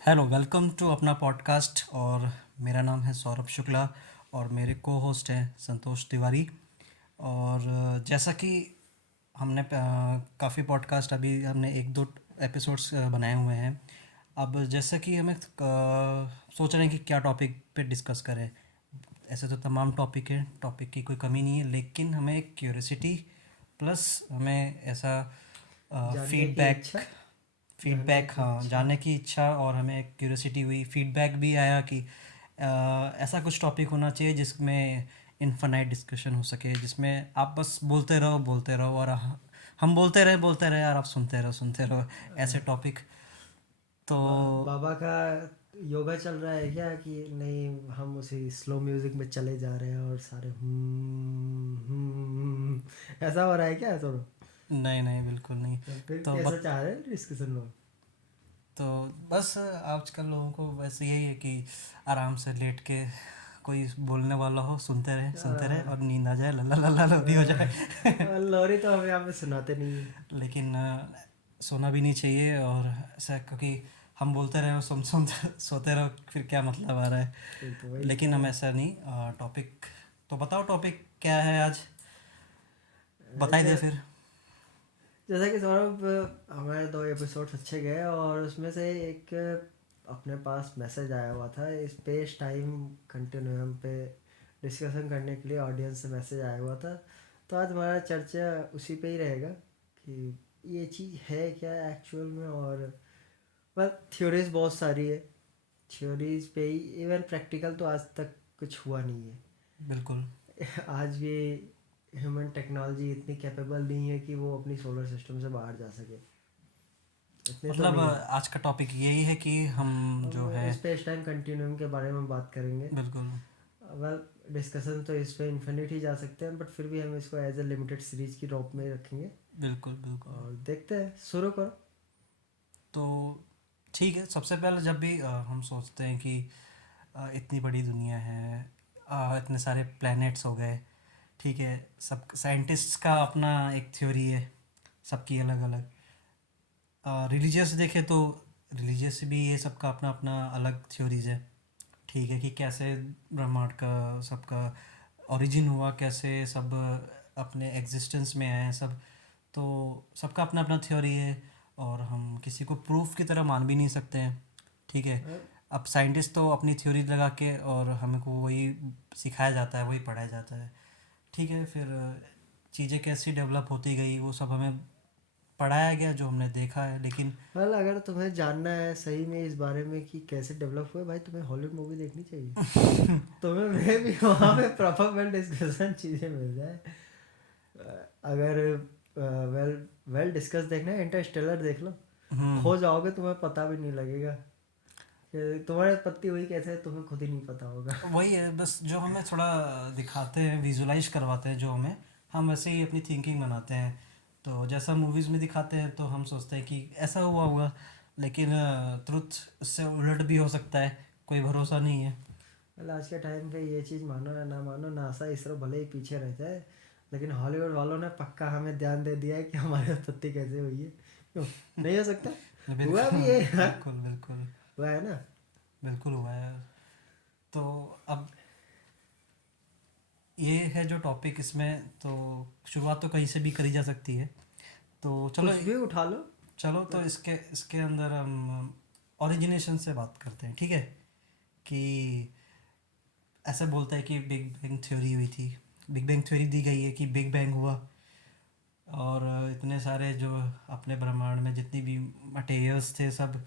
Hello, welcome to अपना podcast. और मेरा नाम है सौरभ शुक्ला और मेरे को होस्ट हैं संतोष तिवारी। और जैसा कि हमने काफ़ी पॉडकास्ट अभी हमने एक दो एपिसोड्स बनाए हुए हैं। अब जैसा कि हमें सोच रहे हैं कि क्या टॉपिक पे डिस्कस करें। ऐसे तो तमाम टॉपिक हैं, टॉपिक की कोई कमी नहीं है, लेकिन हमें एक क्यूरियोसिटी प्लस हमें ऐसा जानने की फीडबैक इच्छा। जानने फीडबैक की हाँ, इच्छा। जानने की इच्छा। और हमें एक क्यूरियोसिटी हुई, फीडबैक भी आया कि ऐसा कुछ टॉपिक होना चाहिए जिसमें इनफाइनाइट डिस्कशन हो सके, जिसमें आप बस बोलते रहो और हम बोलते रहे और आप सुनते रहो, ऐसे टॉपिक। तो बाबा का योगा चल रहा है क्या कि नहीं, हम उसी स्लो म्यूजिक में चले जा रहे हैं और सारे ऐसा हो रहा है क्या सर? नहीं नहीं, बिल्कुल नहीं। तो फिर तो कैसा बत चाह रहे हैं डिस्कशन में? तो बस आजकल लोगों को बस यही है कि आराम से लेट के कोई बोलने वाला हो, सुनते रहे और नींद आ जाए, ला ला ला भी हो जाए। लोरी तो हम यहाँ पे सुनाते नहीं है। लेकिन सोना भी नहीं चाहिए। और ऐसा क्योंकि हम बोलते रहे और सोते रहो, फिर क्या मतलब आ रहा है। तो वही तो लेकिन हम है। ऐसा नहीं। टॉपिक तो बताओ, टॉपिक क्या है आज, बताई दे ऐसे फिर। जैसा कि सौरभ, हमारे 2 एपिसोड्स अच्छे गए और उसमें से एक अपने पास मैसेज आया हुआ था स्पेस टाइम कंटिन्यूम पे डिस्कशन करने के लिए, ऑडियंस से मैसेज आया हुआ था। तो आज हमारा चर्चा उसी पे ही रहेगा कि ये चीज़ है क्या एक्चुअल में। और बस थ्योरीज बहुत सारी है, थ्योरीज पे ही। इवन प्रैक्टिकल तो आज तक कुछ हुआ नहीं बिल्कुल। है। आज भी ह्यूमन टेक्नोलॉजी इतनी कैपेबल नहीं है कि वो अपनी सोलर सिस्टम से बाहर जा सके। इतने तो मतलब नहीं है। आज का टॉपिक यही है कि हम जो हम है। स्पेस टाइम कंटिन्यूम के बारे में बात करेंगे। बिल्कुल वेल, डिस्कशन तो इस पे इन्फिनिट ही जा सकते हैं, बट फिर भी हम इसको एज ए लिमिटेड सीरीज की रॉप में रखेंगे। बिल्कुल बिल्कुल। और देखते हैं, शुरू करो। तो ठीक है, सबसे पहले जब भी हम सोचते हैं कि इतनी बड़ी दुनिया है, इतने सारे प्लैनेट्स हो गए, ठीक है। सब साइंटिस्ट्स का अपना एक थ्योरी है, सबकी अलग अलग। रिलीजियस देखें तो रिलीजियस भी ये सबका अपना अपना अलग थ्योरीज है, ठीक है। कि कैसे ब्रह्मांड का सबका ओरिजिन हुआ, कैसे सब अपने एग्जिस्टेंस में आए हैं सब। तो सबका अपना अपना थ्योरी है और हम किसी को प्रूफ की तरह मान भी नहीं सकते हैं, ठीक है। अ, अब साइंटिस्ट तो अपनी थ्योरी लगा के और हमें को वही सिखाया जाता है, वही पढ़ाया जाता है, ठीक है। फिर चीज़ें कैसी डेवलप होती गई वो सब हमें पढ़ाया गया, जो हमने देखा है। लेकिन वेल, अगर तुम्हें जानना है सही में इस बारे में कि कैसे डेवलप हुए, भाई तुम्हें हॉलीवुड मूवी देखनी चाहिए। तुम्हें मे भी वहाँ पे प्रॉपर वेल डिस्कशन चीज़ें मिल जाए। अगर वेल वेल डिस्कस देखना है, इंटरस्टेलर देख लो। हम्म, खो जाओगे, तुम्हें पता भी नहीं लगेगा कि तुम्हारे पत्ती हुई कैसे है, तुम्हें खुद ही नहीं पता होगा। वही है बस, जो हमें थोड़ा दिखाते हैं, विजुलाइज करवाते हैं जो हमें, हम वैसे ही अपनी थिंकिंग बनाते हैं। तो जैसा मूवीज़ में दिखाते हैं तो हम सोचते हैं कि ऐसा हुआ होगा, लेकिन ट्रुथ उससे उलट भी हो सकता है, कोई भरोसा नहीं है। well, आज के टाइम पे ये चीज़ मानो या ना मानो, नासा इसरो भले ही पीछे रहता है, लेकिन हॉलीवुड वालों ने पक्का हमें ध्यान दे दिया है कि हमारी उत्पत्ति कैसे हुई है। क्यों नहीं हो सकता? हुआ भी बिल्कुल है यार। बिल्कुल बिल्कुल। हुआ है ना। बिल्कुल हुआ है। तो अब ये है जो टॉपिक, इसमें तो शुरुआत तो कहीं से भी करी जा सकती है। तो चलो, कुछ भी उठा लो। चलो तो इसके इसके अंदर हम ओरिजिनेशन से बात करते हैं, ठीक है। कि ऐसे बोलता है कि बिग बैंग थ्योरी हुई थी, बिग बैंग थ्योरी दी गई है कि बिग बैंग हुआ और इतने सारे जो अपने ब्रह्मांड में जितनी भी मटेरियल्स थे सब,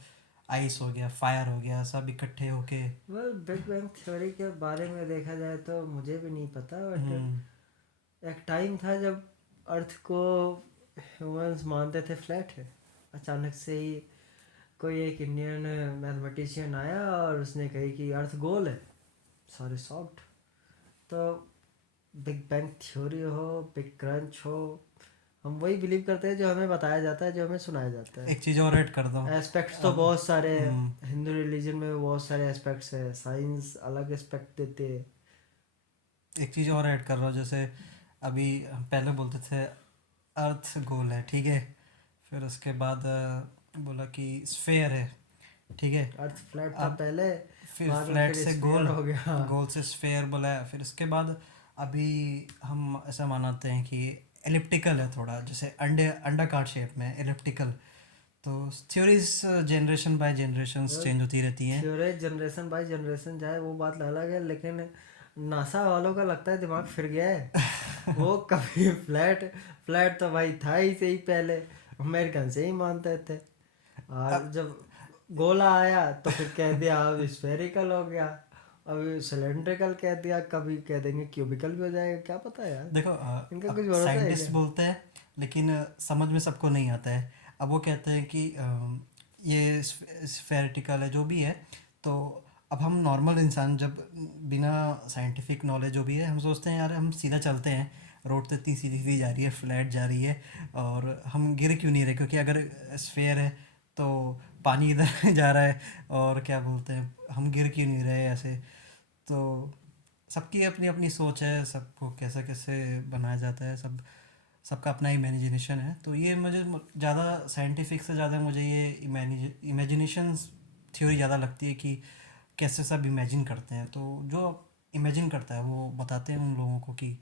आइस हो गया, फायर हो गया, सब इकट्ठे होके। वेल, बिग बैंग थ्योरी के बारे में देखा जाए तो मुझे भी नहीं पता, बट हम्म। एक टाइम था जब अर्थ को ह्यूमंस मानते थे फ्लैट है। अचानक से ही कोई एक इंडियन मैथमेटिशियन आया और उसने कही कि अर्थ गोल है। सारे सॉफ्ट। तो बिग बैंग थ्योरी हो, बिग क्रंच हो, हम वही बिलीव करते हैं जो हमें बताया जाता है, जो हमें सुनाया जाता है। एक चीज़ और ऐड कर दो। एस्पेक्ट्स तो अब बहुत सारे हिंदू रिलीजन में बहुत सारे एस्पेक्ट्स है, साइंस अलग एस्पेक्ट देते हैं। एक चीज़ और ऐड कर रहा हूँ, जैसे अभी हम पहले बोलते थे अर्थ गोल है, ठीक है। फिर उसके बाद बोला कि स्फेयर है, ठीक है। अर्थ फ्लैट था अब पहले, फिर बाद में फ्लैट फिर से स्फीयर गोल, हो गया। गोल से स्फेयर बोला है, फिर इसके बाद अभी हम ऐसा मानते हैं कि एलिप्टिकल है थोड़ा, जैसे अंडे अंडाकार शेप में एलिप्टिकल। तो theories generation by generation change होती रहती हैं। थ्योरी जनरेशन बाय जनरेशन जाए वो बात अलग है, लेकिन नासा वालों का लगता है दिमाग फिर गया है। वो कभी फ्लैट, फ्लैट तो भाई था ही से ही पहले, अमेरिकन से ही मानते थे। और अब जब गोला आया तो फिर कह दिया अब स्फेरिकल हो गया, अब सिलेंड्रिकल कह दिया, कभी कह देंगे क्यूबिकल भी हो जाएगा, क्या पता यार, देखो इनका कुछ अब भरोसा है साइंटिस्ट क्या? बोलते हैं, लेकिन समझ में सबको नहीं आता है। अब वो कहते हैं कि ये स्फेरिटिकल है जो भी है। तो अब हम नॉर्मल इंसान जब बिना साइंटिफिक नॉलेज जो भी है, हम सोचते हैं यार हम सीधा चलते हैं, रोड तो इतनी सीधी सीधी जा रही है, फ्लैट जा रही है, और हम गिर क्यों नहीं रहे? क्योंकि अगर स्फेयर है तो पानी इधर जा रहा है, और क्या बोलते हैं, हम गिर क्यों नहीं रहे ऐसे? तो सबकी अपनी अपनी सोच है, सबको कैसे कैसे बनाया जाता है, सबका अपना इमेजिनेशन है। तो ये मुझे ज़्यादा साइंटिफिक से ज़्यादा मुझे ये इमेजिनेशन थ्योरी ज़्यादा लगती है कि कैसे सब इमेजिन करते हैं। तो जो इमेजिन करता है वो बताते हैं उन लोगों को कि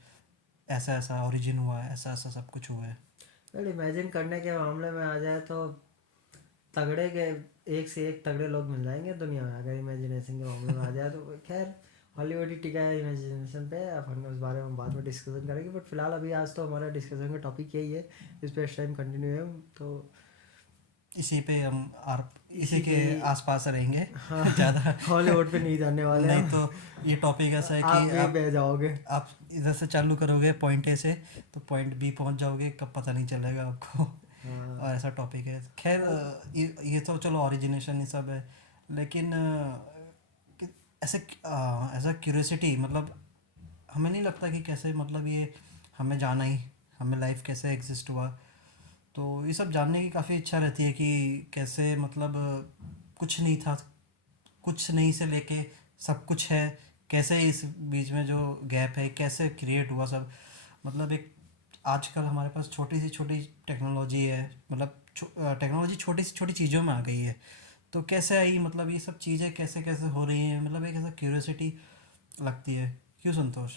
ऐसा ऐसा ओरिजिन हुआ है, ऐसा ऐसा सब कुछ हुआ है। वेल, इमेजिन करने के मामले में आ जाए तो तगड़े के एक से एक तगड़े लोग मिल जाएंगे दुनिया में, अगर इमेजिनेशन के मामले में आ जाए तो। खैर, हॉलीवुड ही टिका है इमेजिनेशन पे, अपन उस बारे में बाद में डिस्कशन करेंगे, बट फिलहाल अभी आज तो हमारा डिस्कशन का टॉपिक यही है, इस पे इस टाइम कंटिन्यू है तो इसी पे हम आर इसी इसी के पे ही। आसपास रहेंगे। हाँ, ज़्यादा हॉलीवुड पे नहीं जाने वाले नहीं हम। तो ये टॉपिक ऐसा है आप कि भी बह जाओगे। आप इधर से चालू करोगे पॉइंट ए से, तो पॉइंट बी पहुंच जाओगे, कब पता नहीं चलेगा आपको। हाँ, और ऐसा टॉपिक है। खैर ये तो चलो ओरिजिनेशन ये सब है, लेकिन ऐसे ऐसा क्यूरियोसिटी, मतलब हमें नहीं लगता कि कैसे, मतलब ये हमें जाना ही, हमें लाइफ कैसे एग्जिस्ट हुआ। तो ये सब जानने की काफ़ी इच्छा रहती है कि कैसे, मतलब कुछ नहीं था, कुछ नहीं से लेके सब कुछ है, कैसे इस बीच में जो गैप है कैसे क्रिएट हुआ सब। मतलब एक आजकल हमारे पास छोटी सी छोटी टेक्नोलॉजी है, मतलब टेक्नोलॉजी छोटी सी छोटी चीज़ों में आ गई है। तो कैसे आई, मतलब ये सब चीज़ें कैसे कैसे हो रही हैं, मतलब एक ऐसा क्यूरियोसिटी लगती है। क्यों संतोष?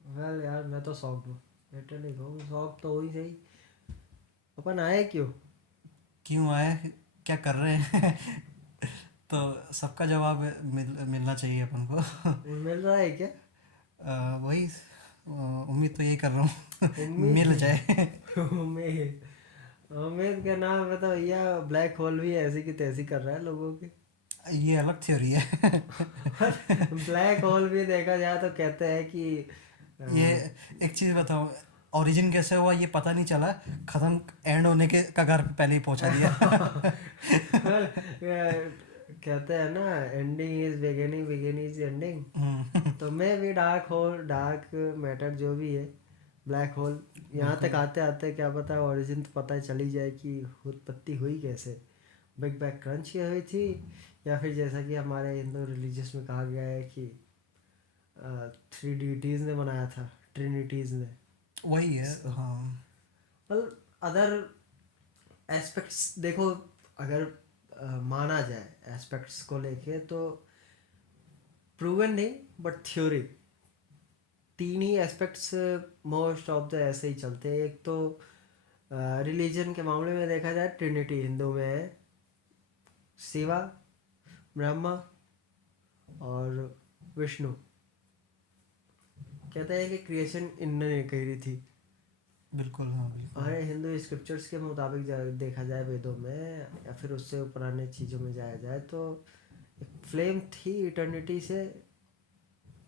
वेल यार, मैं तो शौक हूँ, लिटरली कहूँ शौक तो हो ही सही। अपन आए क्यों? क्यों आए, क्या कर रहे हैं? तो सबका जवाब मिलना चाहिए अपन को। मिल रहा है क्या? वही उम्मीद तो यही कर रहा हूँ। उम्मीद मिल जाए। नहीं। उम्मीद, उम्मीद का नाम है तो भैया, ब्लैक होल भी ऐसी की तैसी कर रहा है लोगों की। ये अलग थ्योरी है। ब्लैक होल भी देखा जाए तो कहते हैं कि ये एक चीज़ बताओ, ओरिजिन कैसे हुआ ये पता नहीं चला, ख़त्म एंड होने के कगार पे पहले ही पहुंचा दिया। well, कहते हैं ना, ending is beginning, beginning is ending. हम्म, तो मैं भी डार्क होल, डार्क मैटर जो भी है, ब्लैक होल, यहाँ तक बिल्कुल आते आते क्या पता ओरिजिन तो पता चली जाए कि उत्पत्ति हुई कैसे, बिग बैंग क्रंच की हुई थी, या फिर जैसा कि हमारे हिंदू रिलीजियस में कहा गया है कि थ्री डीटीज ने बनाया था, ट्रिनिटीज ने। वही है। सो हाँ well, अदर एस्पेक्ट्स देखो, अगर माना जाए एस्पेक्ट्स को लेके तो प्रूवन नहीं, बट थ्योरी, तीन ही एस्पेक्ट्स मोस्ट ऑफ द ऐसे ही चलते हैं। एक तो रिलीजन के मामले में देखा जाए, ट्रिनिटी हिंदू में है, शिवा, ब्रह्मा और विष्णु। कहते हैं कि क्रिएशन इनने करी थी। बिल्कुल, हाँ बिल्कुल। हमारे हिंदू स्क्रिप्चर्स के मुताबिक देखा जाए वेदों में, या फिर उससे पुराने चीज़ों में जाया जाए, तो एक फ्लेम थी इटर्निटी से,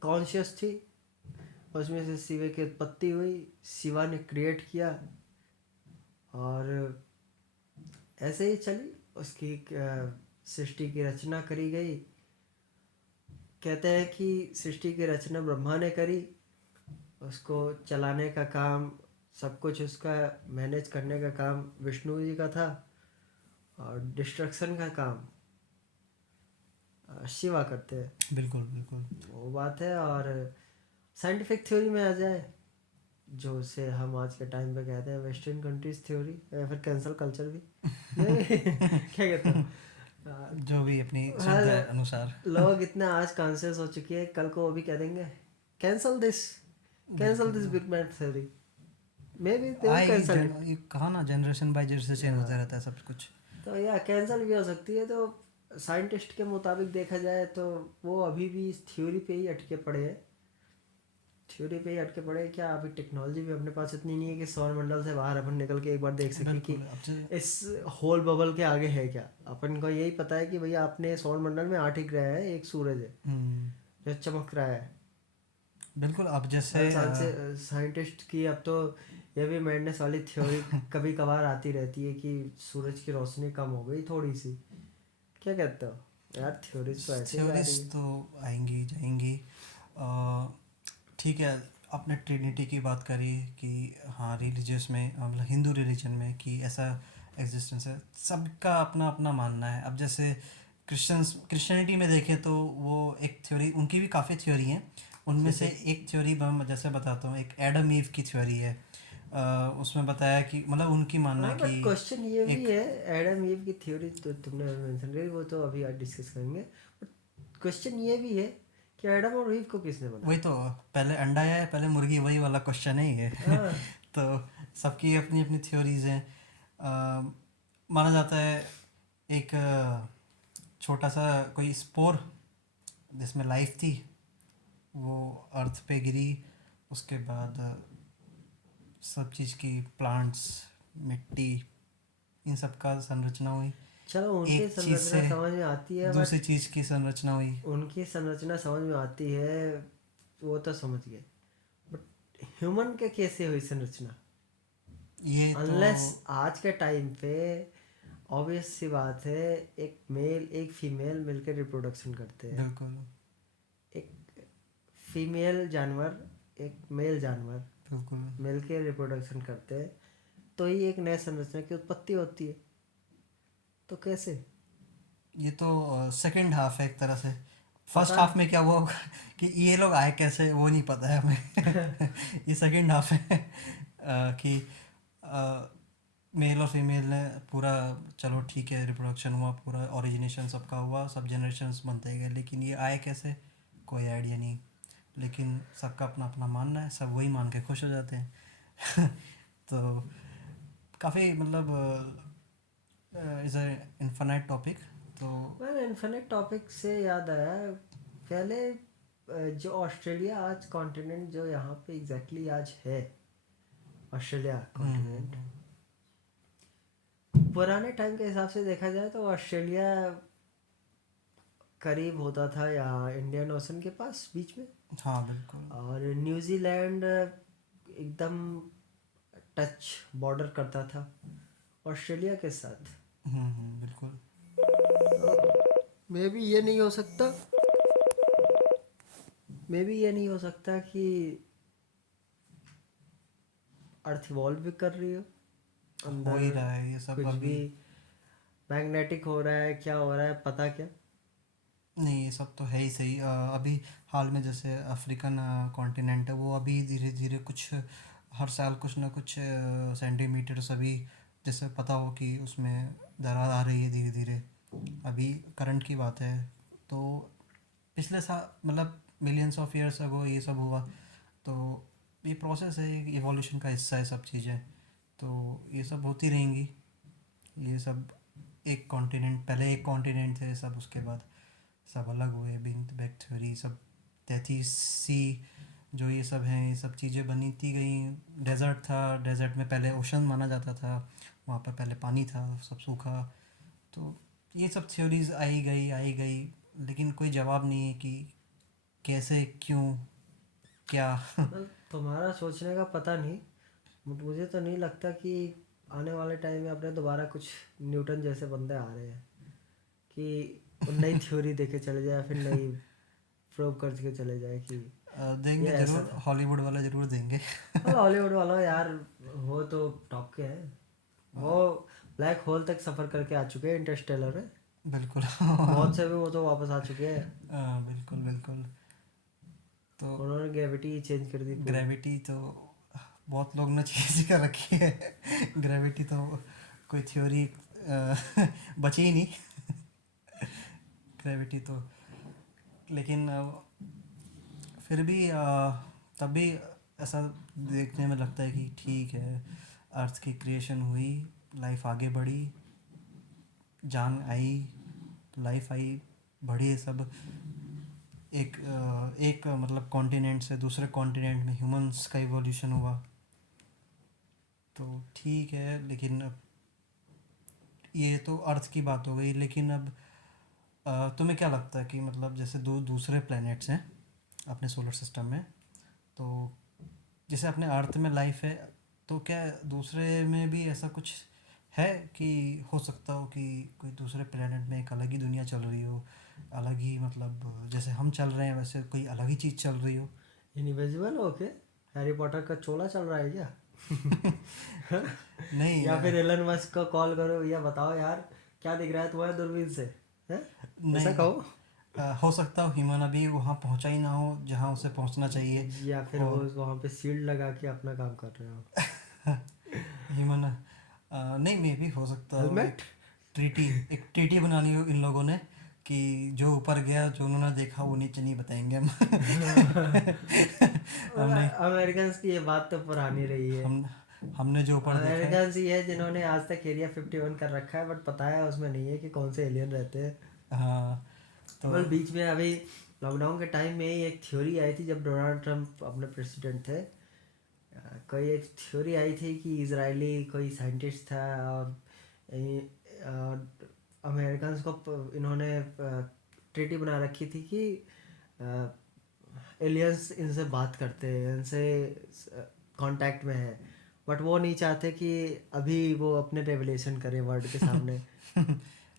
कॉन्शियस थी, उसमें से शिव की उत्पत्ति हुई, शिवा ने क्रिएट किया, और ऐसे ही चली उसकी सृष्टि की रचना करी गई। कहते हैं कि सृष्टि की रचना ब्रह्मा ने करी, उसको चलाने का काम, सब कुछ उसका मैनेज करने का काम विष्णु जी का था, और डिस्ट्रक्शन का काम शिवा करते हैं। बिल्कुल बिल्कुल। वो बात है। और साइंटिफिक थ्योरी में आ जाए, जो उसे हम आज के टाइम पे कहते हैं वेस्टर्न कंट्रीज थ्योरी, या फिर कैंसल कल्चर भी। नहीं, क्या कहते हैं? जो भी अपनी हाँ, सुविधा अनुसार। लोग इतने आज कॉन्शियस हो चुके हैं, कल को वो भी कह देंगे कैंसल दिस बिल्कुल। Big man theory, may be they will I cancel जन इट। ये कहा ना, जनरेशन बाय जनरेशन चेंज होता रहता है सब कुछ। तो या कैंसल भी हो सकती है। तो साइंटिस्ट के मुताबिक देखा जाए तो वो अभी भी इस थ्योरी पे ही अटके पड़े हैं, थ्योरी पे ही अटके पड़े हैं। क्या अभी टेक्नोलॉजी भी अपने पास इतनी नहीं है कि सौर मंडल से बाहर अपन निकल के एक बार देख सकें कि बिल्कुल। अब जो इस होल बबल के आगे है क्या। अपन को यही पता है कि भैया अपने सौर मंडल में 8 ही ग्रह है, एक सूरज है जो चमक रहा है। बिल्कुल। अब जैसे हर साल से साइंटिस्ट की अब तो ये भी मैडनेस वाली थ्योरी कभी कभार आती रहती है कि सूरज की रोशनी कम हो गई थोड़ी सी। क्या कहते हो यार, थ्योरीज तो ऐसे ही आ थ्योरीज रही है। तो आएंगी जाएंगी। अ, ठीक है। आपने ट्रिनिटी की बात करी कि हाँ, रिलीजियस में मतलब हिंदू रिलीजन में कि ऐसा एग्जिस्टेंस है, सबका अपना अपना मानना है। अब जैसे क्रिश्चियनिटी में देखें तो वो एक थ्योरी, उनकी भी काफ़ी थ्योरी हैं। उनमें से जैसे एक थ्योरी मैं जैसे बताता हूँ, एक एडम ईव की थ्योरी है। उसमें बताया कि मतलब उनकी मानना है हाँ, कि बट क्वेश्चन ये भी एक है, एडम ईव की थ्योरी तो तुमने मेंशन करी, वो तो अभी डिस्कस करेंगे। बट क्वेश्चन ये भी है कि एडम और ईव को किसने वही बनाया। तो, पहले अंडा आया है पहले मुर्गी, वही वाला क्वेश्चन है ये। हाँ, तो सबकी अपनी अपनी थ्योरीज हैं। माना जाता है एक छोटा सा कोई स्पोर जिसमें लाइफ थी, वो अर्थ पे गिरी। उसके बाद सब चीज़ की प्लांट्स, मिट्टी, इन सब का संरचना हुई। चलो उनकी एक चीज़ संरचना से समझ में आती है, बट दूसरी चीज़ की संरचना हुई। उनकी संरचना समझ में आती है, वो तो समझ गए। बट ह्यूमन के कैसे हुई संरचना, ये तो अनलेस आज के टाइम पे ऑब्वियस सी बात है, एक मेल एक फीमेल मिलकर रिप्रोडक्शन करते हैं। बिल्कुल एक फीमेल जानवर एक मेल जानवर बिल्कुल। मिलकर रिप्रोडक्शन करते हैं, तो ही एक नए संरचना की उत्पत्ति होती है। तो कैसे, ये तो सेकंड हाफ है एक तरह से। फर्स्ट पता हाफ में क्या हुआ होगा कि ये लोग आए कैसे, वो नहीं पता है हमें। ये सेकंड हाफ है। कि मेल और फीमेल ने पूरा, चलो ठीक है, रिप्रोडक्शन हुआ, पूरा ओरिजिनेशन सबका हुआ, सब जनरेशन्स बनते गए, लेकिन ये आए कैसे, कोई आइडिया नहीं। लेकिन सबका अपना अपना मानना है, सब वही मान के खुश हो जाते हैं। तो काफ़ी मतलब इज़ अ इन्फिनाइट टॉपिक। तो मैंने इन्फिनिट टॉपिक से याद आया, पहले जो ऑस्ट्रेलिया आज कॉन्टिनेंट जो यहाँ पे एग्जैक्टली आज है, ऑस्ट्रेलिया कॉन्टिनेंट, हम्म, पुराने टाइम के हिसाब से देखा जाए तो ऑस्ट्रेलिया करीब होता था यहाँ इंडियन ओशन के पास बीच में, हाँ बिल्कुल। और न्यूजीलैंड एकदम टच बॉर्डर करता था ऑस्ट्रेलिया के साथ। बिल्कुल। मे बी ये नहीं हो सकता, मे बी ये नहीं हो सकता कि अर्थ इवॉल्व भी कर रही हो, हो ही अंदर रहा है ये सब कुछ अभी। भी मैग्नेटिक हो रहा है, क्या हो रहा है पता क्या। नहीं, ये सब तो है ही सही। अभी हाल में जैसे अफ्रीकन कॉन्टिनेंट है, वो अभी धीरे धीरे कुछ हर साल कुछ ना कुछ सेंटीमीटर्स अभी, जैसे पता हो कि उसमें दरार आ रही है धीरे धीरे। अभी करंट की बात है, तो पिछले साल मतलब मिलियंस ऑफ ईयर्स अगो ये सब हुआ। तो ये प्रोसेस है, इवोल्यूशन का हिस्सा है सब चीज़ें। तो ये सब होती रहेंगी। ये सब एक कॉन्टिनेंट, पहले एक कॉन्टिनेंट थे सब, उसके बाद सब अलग हुए, बिग बैग थ्योरी सब, 33 सी, जो ये सब हैं, ये सब चीज़ें बनती गई। डेजर्ट था, डेजर्ट में पहले ओशन माना जाता था, वहाँ पर पहले पानी था, सब सूखा। तो ये सब थ्योरीज आई गई, लेकिन कोई जवाब नहीं है कि कैसे, क्यों, क्या। तुम्हारा सोचने का पता नहीं, बट मुझे तो नहीं लगता कि आने वाले टाइम में अपने दोबारा कुछ न्यूटन जैसे बंदे आ रहे हैं कि वो नई थ्योरी देके चले जाए, फिर नई प्रूव करके चले जाए कि ये देंगे ऐसा ज़रूर, था। हॉलीवुड वाले ज़रूर देंगे। हाँ, हॉलीवुड वाला यार, वो तो टॉप के हैं। वो ब्लैक होल तक सफ़र करके आ चुके हैं इंटरस्टेलर में, बिल्कुल। बहुत से भी वो तो वापस आ चुके हैं। बिल्कुल बिल्कुल। तो उन्होंने ग्रेविटी चेंज कर दी पूरी। ग्रेविटी तो बहुत लोग ने चेंज कर रखी है। ग्रेविटी तो कोई थ्योरी बची ही नहीं। ग्रेविटी तो, लेकिन फिर भी तब भी ऐसा देखने में लगता है कि ठीक है, अर्थ की क्रिएशन हुई, लाइफ आगे बढ़ी, जान आई, लाइफ आई, बढ़ी, सब एक मतलब कॉन्टिनेंट से दूसरे कॉन्टिनेंट में ह्यूमंस का इवोल्यूशन हुआ, तो ठीक है। लेकिन अब ये तो अर्थ की बात हो गई, लेकिन अब तुम्हें क्या लगता है कि मतलब जैसे दो दूसरे प्लैनेट्स हैं अपने सोलर सिस्टम में, तो जैसे अपने अर्थ में लाइफ है, तो क्या दूसरे में भी ऐसा कुछ है कि हो सकता हो कि कोई दूसरे प्लेनेट में एक अलग ही दुनिया चल रही हो, अलग ही मतलब जैसे हम चल रहे हैं वैसे कोई अलग ही चीज़ चल रही हो? इनविजिबल हो के हैरी पॉटर का चोला चल रहा है क्या? नहीं या फिर एलन मस्क को कॉल करो, या बताओ यार क्या दिख रहा है तुम्हारे दूरबीन से, हैं? ऐसा नहीं कहो। हो सकता हो ह्यूमन अभी वहाँ पहुँचा ही ना हो जहाँ उसे पहुँचना चाहिए, या फिर वो और वहाँ पे शील्ड लगा के अपना काम कर रहे हो। ह्यूमन नहीं, मे भी हो सकता हो हेलमेट। एक ट्रीटी बना ली हो इन लोगों ने कि जो ऊपर गया, जो उन्होंने देखा वो नीचे नहीं बताएंगे हम। हमने अमेरिकन की ये बात तो पुरानी रही है। हम हमने जो ऊपर देखा है। अमेरिकन ही है जिन्होंने आज तक एरिया 51 कर रखा है, बट पता है उसमें नहीं है कि कौन से एलियन रहते हैं। हाँ तो बल बीच में अभी लॉकडाउन के टाइम में ही एक थ्योरी आई थी, जब डोनाल्ड ट्रंप अपने प्रेसिडेंट थे। कोई एक थ्योरी आई थी कि इजरायली कोई साइंटिस्ट था, और अमेरिकन को इन्होंने ट्रीटी बना रखी थी कि एलियंस इनसे बात करते हैं, इनसे कांटेक्ट में है, बट वो नहीं चाहते कि अभी वो अपने रेवलेशन करें वर्ल्ड के सामने।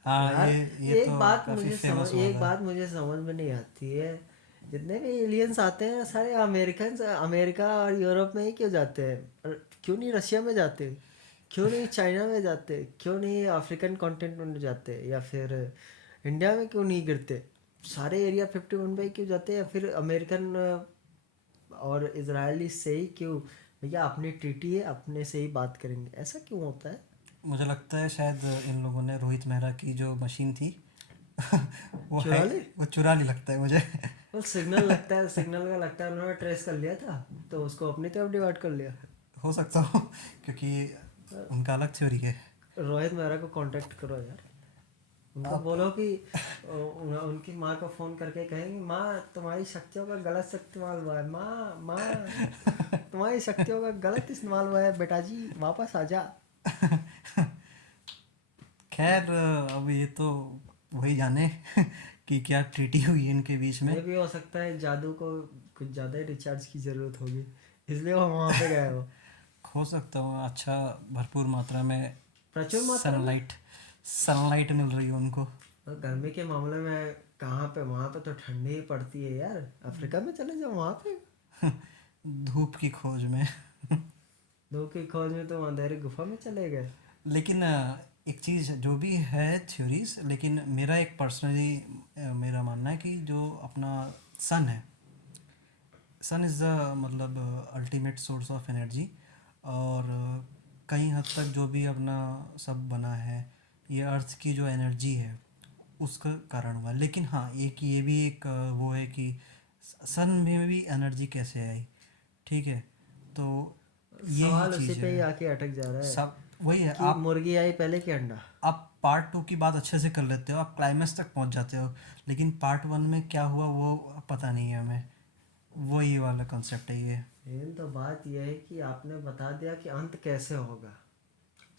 हाँ, यार ये तो काफ़ी फेमस हुआ एक था। बात मुझे समझ में नहीं आती है, जितने भी एलियंस आते हैं सारे अमेरिकन अमेरिका और यूरोप में ही क्यों जाते हैं? क्यों नहीं रशिया में जाते? क्यों नहीं चाइना में जाते? क्यों नहीं अफ्रीकन कॉन्टिनेंट में जाते? या फिर इंडिया में क्यों नहीं गिरते? सारे एरिया 51 पे ही क्यों जाते हैं? या फिर अमेरिकन और इजरायली से ही क्यों, भैया अपनी ट्रीटी है, अपने से ही बात करेंगे, ऐसा क्यों होता है? मुझे लगता है शायद इन लोगों ने रोहित मेहरा की जो मशीन थी चुरा ले। वो चुरा ली लगता है मुझे। वो सिग्नल लगता है, सिग्नल का लगता है उन्होंने ट्रेस कर लिया था, तो उसको अपनी तरफ डिवाइड कर लिया। हो सकता हो, क्योंकि उनका अलग थ्योरी है। रोहित मेहरा को कांटेक्ट करो यार, उनको आप बोलो कि उनकी माँ को फ़ोन करके कहेंगे, माँ तुम्हारी शक्तियों का गलत इस्तेमाल हुआ है, माँ माँ तुम्हारी शक्तियों का गलत इस्तेमाल हुआ है, बेटा जी वापस आ जा। खैर अब ये तो वही जाने कि क्या ट्रीटी हुई इनके बीच में। ये भी हो सकता है जादू को कुछ ज़्यादा ही रिचार्ज की ज़रूरत होगी, इसलिए वो वहाँ पे गए हो। हो सकता हो अच्छा भरपूर मात्रा में प्रचुर मात्रा में। सनलाइट मिल रही है उनको। और गर्मी के मामले में कहाँ पे, वहाँ पे तो ठंडी ही पड़ती है यार, अफ्रीका में चले जाओ वहाँ पे। धूप की खोज में। धूप की खोज में तो अंधेरी गुफा में चले गए। लेकिन एक चीज़ जो भी है थ्योरीज, लेकिन मेरा एक पर्सनली मेरा मानना है कि जो अपना सन है, सन इज़ द मतलब अल्टीमेट सोर्स ऑफ एनर्जी, और कई हद तक जो भी अपना सब बना है ये अर्थ की जो एनर्जी है उसका कारण हुआ। लेकिन हाँ, एक ये भी एक वो है कि सन में भी एनर्जी कैसे आई, ठीक है, तो यही सवाल उसी चीज़ पे ही है। आके अटक जा रहा है सब वही है। कि मुर्गी आई पहले कि अंडा। आप पार्ट टू की बात अच्छे से कर लेते हो, आप क्लाइमेक्स तक पहुंच जाते हो, लेकिन पार्ट वन में क्या हुआ वो पता नहीं है हमें। वही वाला कॉन्सेप्ट है ये। लेकिन तो बात यह है कि आपने बता दिया कि अंत कैसे होगा,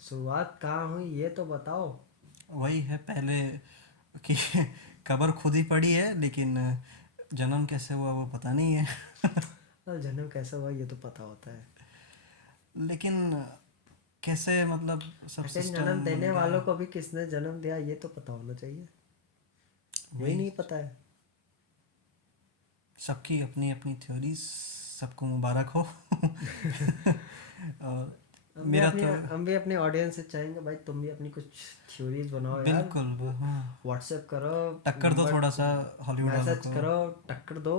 शुरुआत कहाँ हुई ये तो बताओ। वही है पहले कि कबर खुद ही पड़ी है, लेकिन जन्म कैसे हुआ वो पता नहीं है। और जन्म कैसे हुआ ये तो पता होता है, लेकिन कैसे मतलब सब लेकिन सिस्टम जन्म बन देने वालों गया। को भी किसने जन्म दिया ये तो पता होना चाहिए, यही वही, नहीं पता है। सबकी अपनी अपनी थ्योरीज, सबको मुबारक हो। और मेरा तो हम भी अपने ऑडियंस से चाहेंगे भाई तुम भी अपनी कुछ थ्योरीज बनाओ यार। बिल्कुल हाँ, व्हाट्सएप करो, टक्कर दो थोड़ा सा हॉलीवुड वालों मैसेज को। करो, टक्कर दो,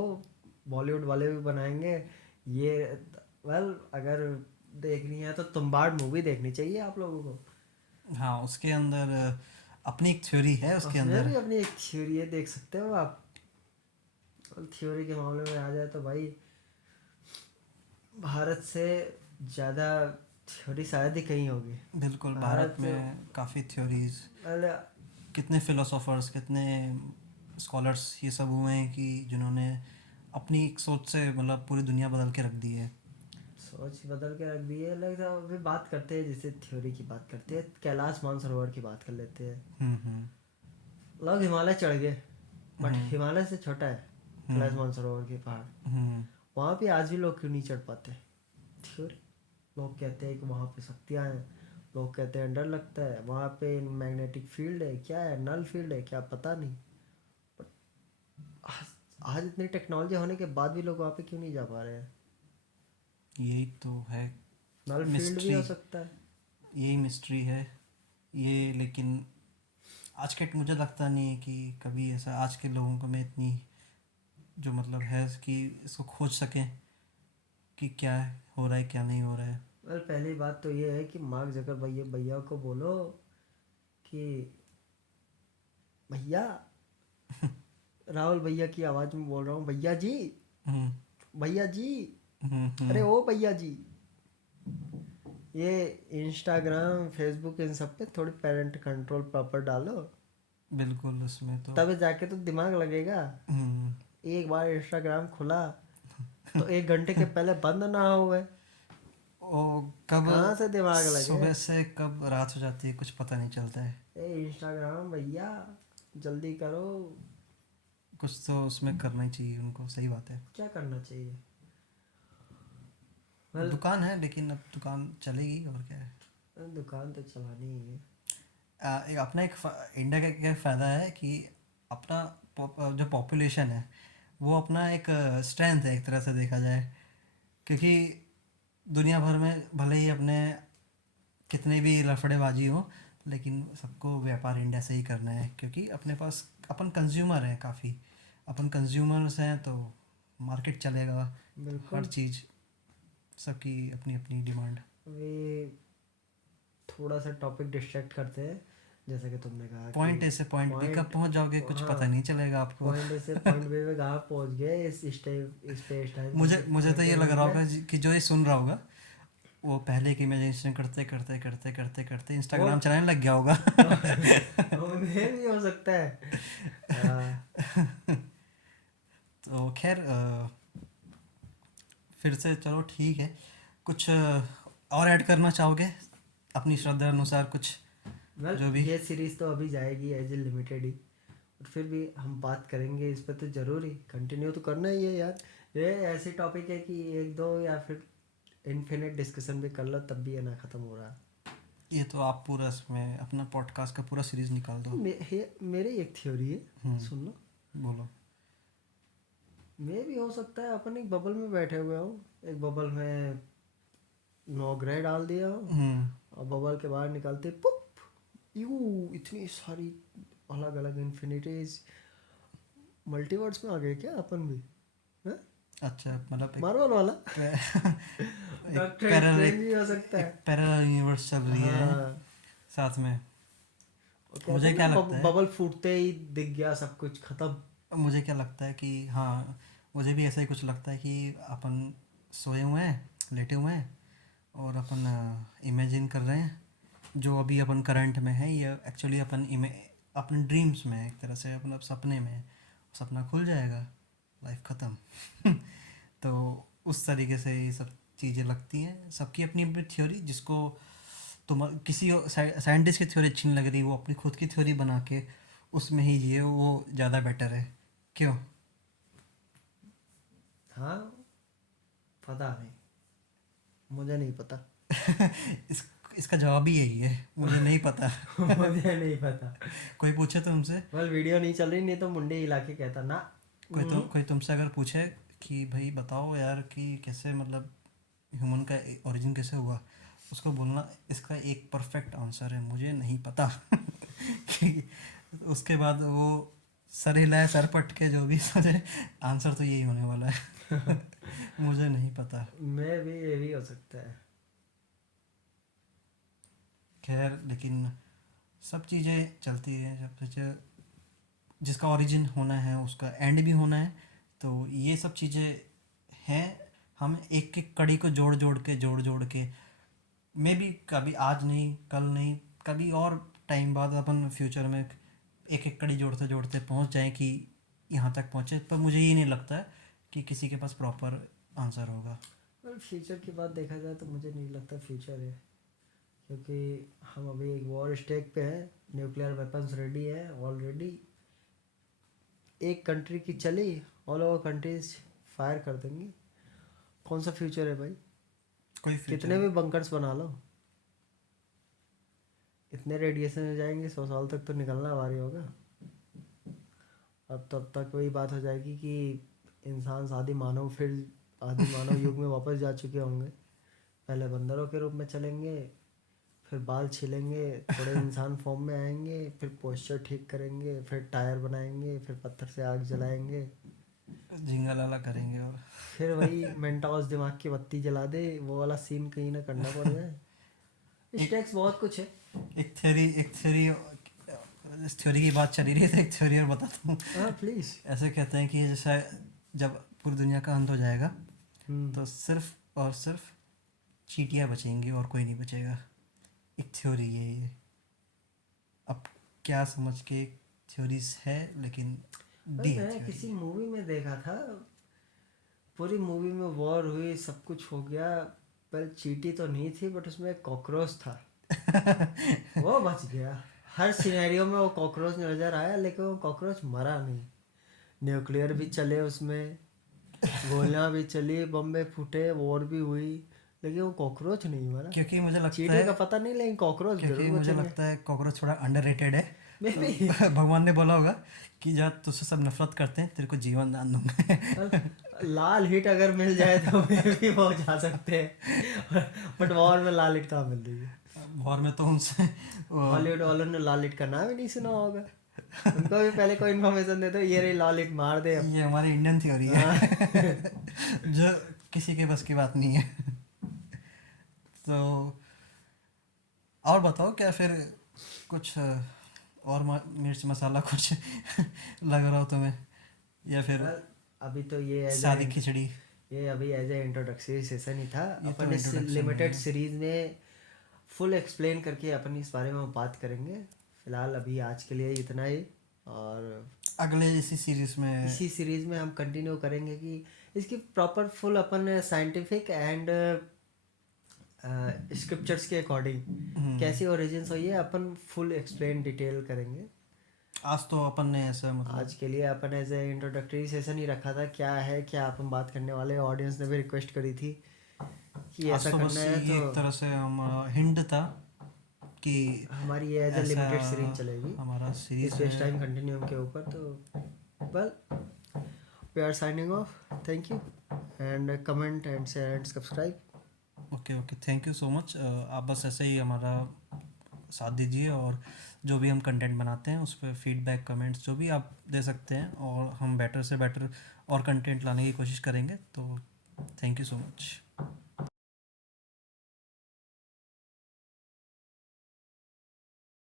बॉलीवुड वाले भी बनाएंगे ये। वेल अगर देखनी है तो तुम्बाड़ मूवी देखनी चाहिए आप लोगों को। हाँ, उसके अंदर अपनी एक थ्योरी है उसके उसमें अंदर। भी अपनी एक थ्योरी है, देख सकते हो आप। और थ्योरी के मामले में आ जाए तो भाई भारत से ज़्यादा थ्योरी शायद ही कहीं होगी। बिल्कुल, भारत भारत में काफ़ी थ्योरीज, मतलब कितने फिलोसोफर्स, कितने स्कॉलर्स ये सब हुए हैं कि जिन्होंने अपनी एक सोच से मतलब पूरी दुनिया बदल के रख दी है। सोच बदल के रख दी है। लगता है अभी बात करते हैं, जैसे थ्योरी की बात करते हैं, कैलाश मानसरोवर की बात कर लेते हैं। हम्म। लोग हिमालय चढ़ गए, बट हम्म। हिमालय से छोटा है कैलाश हम्म। मानसरोवर के पहाड़। हम्म। वहाँ पे आज भी लोग क्यों नहीं चढ़ पाते? थ्योरी। लोग कहते हैं कि वहाँ पे शक्तियाँ हैं, लोग कहते हैं डर लगता है, वहाँ पे मैग्नेटिक फील्ड है, क्या है, नल फील्ड है, क्या पता नहीं। आज आज इतनी टेक्नोलॉजी होने के बाद भी लोग वहाँ पे क्यों नहीं जा पा रहे हैं? यही तो है नल फील्ड भी मिस्ट्री, हो सकता है। यही मिस्ट्री है ये। लेकिन आज के मुझे लगता नहीं है कि कभी ऐसा आज के लोगों को में इतनी जो मतलब है कि इसको खोज सकें कि क्या हो रहा है क्या नहीं हो रहा है। वेल, पहली बात तो ये है कि मार्क जकर भैया भैया को बोलो कि भैया, राहुल भैया की आवाज़ में बोल रहा हूँ, भैया जी, हम्म। भैया जी, अरे हम्म। ओ भैया जी, ये इंस्टाग्राम फेसबुक इन सब पे थोड़ी पेरेंट कंट्रोल प्रॉपर डालो, बिल्कुल, उसमें तो तब जाके तो दिमाग लगेगा। हम्म। एक बार इंस्टाग्राम खुला तो 1 घंटे के पहले बंद ना हुए, ओ, कब कहाँ से दिमाग लगे? सुबह से कब रात हो जाती है कुछ पता नहीं चलता है। ए इंस्टाग्राम भैया, जल्दी करो। कुछ तो उसमें करना ही चाहिए उनको, सही बात है। क्या करना चाहिए? वेल, दुकान है लेकिन अब दुकान चलेगी और क्या है। दुकान तो चलानी ही है। एक अपना एक इंडिया का क्या फ़ायदा है कि अपना जो पॉपुलेशन है वो अपना एक स्ट्रेंथ है एक तरह से देखा जाए। क्योंकि दुनिया भर में भले ही अपने कितने भी लफड़ेबाजी हो, लेकिन सबको व्यापार इंडिया से ही करना है क्योंकि अपने पास अपन कंज्यूमर हैं काफ़ी। अपन कंज्यूमर्स हैं तो मार्केट चलेगा, हर बिल्कुल। चीज़, सबकी अपनी अपनी डिमांड। वे थोड़ा सा टॉपिक डिस्ट्रैक्ट करते हैं, जैसा कि तुमने कहा कि पॉइंट ए से पॉइंट बी कब पॉइंट, पहुंच जाओगे कुछ हाँ, पता नहीं चलेगा आपको। पॉइंट ए से पॉइंट बी में कहाँ पहुंच गए इस स्पेस टाइम मुझे मुझे तो ये लग कंटिन्यूम रहा में। होगा कि जो ये सुन रहा होगा वो पहले की इमेजिनेशन करते करते करते करते करते वो इंस्टाग्राम चलाने लग गया होगा। उन्हें भी हो सकता है। हाँ, तो खैर फिर से चलो ठीक है। कुछ और ऐड करना चाहोगे अपनी श्रद्धा अनुसार कुछ, वेल, जो भी। ये सीरीज तो अभी जाएगी एज ए लिमिटेड ही, और फिर भी हम बात करेंगे इस पर, तो जरूर ही कंटिन्यू तो करना ही है यार। ये ऐसे टॉपिक है कि एक दो या फिर इनफिनिट डिस्कशन भी कर लो तब भी ये ना ख़त्म हो रहा। ये तो आप पूरा इसमें अपना पॉडकास्ट का पूरा सीरीज निकाल दो। मेरी एक थ्योरी है, हम्म। सुन लो। बोलो। मे भी हो सकता है अपन एक बबल में बैठे हुए हो, एक बबल में 9 ग्रह डाल दिया हो, हम्म। और बबल के बाहर निकलते पुप, यू, इतनी सारी अलग अलग इन्फिनिटीज, मल्टीवर्स में आ गए क्या अपन भी? हैं? अच्छा, मतलब मार्वल वाला एक डॉक्टर पैरल स्ट्रेंज भी हो सकता एक है। पैरल यूनिवर्स चल रही है हाँ, साथ में। वो कहते मुझे हैं ना, क्या लगता है बबल फूटते ही दिख गया सब कुछ खत्म। मुझे क्या लगता है कि हाँ, मुझे भी ऐसा ही कुछ लगता है कि अपन सोए हुए हैं, लेटे हुए हैं, और अपन इमेजिन कर रहे हैं जो अभी अपन करंट में है, ये एक्चुअली अपन ड्रीम्स में है एक तरह से, अपन सपने में है। सपना खुल जाएगा, लाइफ ख़त्म। तो उस तरीके से ये सब चीज़ें लगती हैं। सबकी अपनी अपनी थ्योरी, जिसको तुम किसी साइंटिस्ट की थ्योरी अच्छी नहीं लग रही, वो अपनी खुद की थ्योरी बना के उसमें ही जिए, वो ज़्यादा बेटर है। क्यों? हाँ, पता नहीं, मुझे नहीं पता। इस इसका जवाब ही यही है, मुझे नहीं पता। मुझे नहीं पता। कोई पूछे तुमसे, बस वीडियो नहीं चल रही, नहीं तो मुंडे हिला के कहता ना। कोई तुमसे अगर पूछे कि भाई बताओ यार कि कैसे मतलब ह्यूमन का ओरिजिन कैसे हुआ, उसको बोलना इसका एक परफेक्ट आंसर है मुझे नहीं पता। कि उसके बाद वो सर हिलाए, सर पट के जो भी सोचे, आंसर तो यही होने वाला है। मुझे नहीं पता। मैं भी, ये भी हो सकता है। खैर, लेकिन सब चीज़ें चलती हैं, जब तक जिसका ओरिजिन होना है उसका एंड भी होना है। तो ये सब चीज़ें हैं। हम एक एक कड़ी को जोड़ जोड़ के मे बी कभी आज नहीं कल नहीं, कभी और टाइम बाद अपन फ्यूचर में एक एक कड़ी जोड़ते जोड़ते पहुंच जाएं कि यहाँ तक पहुँचे। पर मुझे ये नहीं लगता है कि किसी के पास प्रॉपर आंसर होगा। और फ्यूचर की बात देखा जाए तो मुझे नहीं लगता फ्यूचर है, क्योंकि हम अभी एक वॉर स्टेज पे हैं, न्यूक्लियर वेपन्स रेडी है ऑलरेडी। एक कंट्री की चली, ऑल ओवर कंट्रीज फायर कर देंगी। कौन सा फ्यूचर है भाई? कोई कितने फ्यूचर भी बंकर्स बना लो, इतने रेडिएशन में जाएंगे, 100 साल तक तो निकलना भारी होगा। अब तब तक वही बात हो जाएगी कि इंसान आदि मानव युग में वापस जा चुके होंगे। पहले बंदरों के रूप में चलेंगे, फिर बाल छिलेंगे, थोड़े इंसान फॉर्म में आएंगे, फिर पोस्चर ठीक करेंगे, फिर टायर बनाएंगे, फिर पत्थर से आग जलाएंगे, झिंगा लाला करेंगे और फिर वही मेंटोस दिमाग की बत्ती जला दे, वो वाला सीन कहीं ना करना पड़ जाए। स्टेक्स बहुत कुछ है। इस थ्योरी की बात चली रही है तो एक थ्योरी और बताता हूँ। हाँ प्लीज। ऐसे कहते हैं कि जैसा जब पूरी दुनिया का अंत हो जाएगा हम्म। तो सिर्फ और सिर्फ चींटियाँ बचेंगी और कोई नहीं बचेगा। एक थ्योरी है ये। अब क्या समझ के थ्योरीज है, लेकिन दी है मैंने किसी थ्योरी। मूवी में देखा था, पूरी मूवी में वॉर हुई, सब कुछ हो गया, पर चींटी तो नहीं थी, बट उसमें एक कॉकरोच था। वो बच गया। हर सिनेरियो में वो कॉकरोच नजर आया, लेकिन वो कॉकरोच मरा नहीं। न्यूक्लियर भी चले उसमें, गोलियां भी चली, बम भी फूटे, वॉर भी हुई, लेकिन वो कॉकरोच नहीं मरा। क्योंकि मुझे लगता चींटी का है पता नहीं, लेकिन कॉकरोच क्योंकि जरूर मुझे बचेंगे। लगता है कॉकरोच थोड़ा अंडररेटेड है। मे तो बी। भगवान ने बोला होगा कि जब तुझसे सब नफरत करते हैं तेरे को जीवन दान दूंगा। लाल हिट अगर मिल जाए तो मे भी वो जा सकते हैं, बट वॉर में लाल हिट कहाँ मिल रही है? वॉर में तो उनसे हॉलीवुड वालों ने लाल हिट का नाम ही नहीं सुना होगा। उनको भी पहले कोई इन्फॉर्मेशन दे दो, ये रही लाल हिट, मार दे अब। ये हमारी इंडियन थ्योरी हाँ। है जो किसी के बस की बात नहीं है। तो और बताओ, क्या फिर कुछ और मिर्च मसाला कुछ लग रहा हो तुम्हें, या फिर Well, अभी तो ये सादी खिचड़ी? ये अभी एज ए इंट्रोडक्टरी सेशन ही था। ये तो अपन इस इंट्रोडक्शन लिमिटेड है। सीरीज में फुल एक्सप्लेन करके अपन इस बारे में बात करेंगे। फिलहाल अभी आज के लिए इतना ही, और अगले इसी सीरीज में इसी सीरीज में हम कंटिन्यू करेंगे कि इसकी proper full upon scientific and scriptures के अकॉर्डिंग कैसी ओरिजिन्स हुई है, अपन फुल एक्सप्लेन डिटेल करेंगे। आज तो अपन ने ऐसा मतलब आज के लिए अपन एज ए इंट्रोडक्टरी सेशन ही रखा था, क्या है क्या अपन बात करने वाले। ऑडियंस ने भी रिक्वेस्ट करी थी कि आज ऐसा तो बस करना है, ये एक तो तरह से हम हिंट था कि हमारी ये एज ए ऐसा लिमिटेड सीरीज चलेगी हमारा सीरीज स्पेस है। टाइम कंटिन्यूम के ऊपर। तो well, we are signing off. Thank you, and comment and share and subscribe. Okay okay, thank you so much. आप बस ऐसे ही हमारा साथ दीजिए, और जो भी हम कंटेंट बनाते हैं उस पर फीडबैक कमेंट्स जो भी आप दे सकते हैं, और हम बेटर से बेटर और कंटेंट लाने की कोशिश करेंगे। तो थैंक यू सो मच।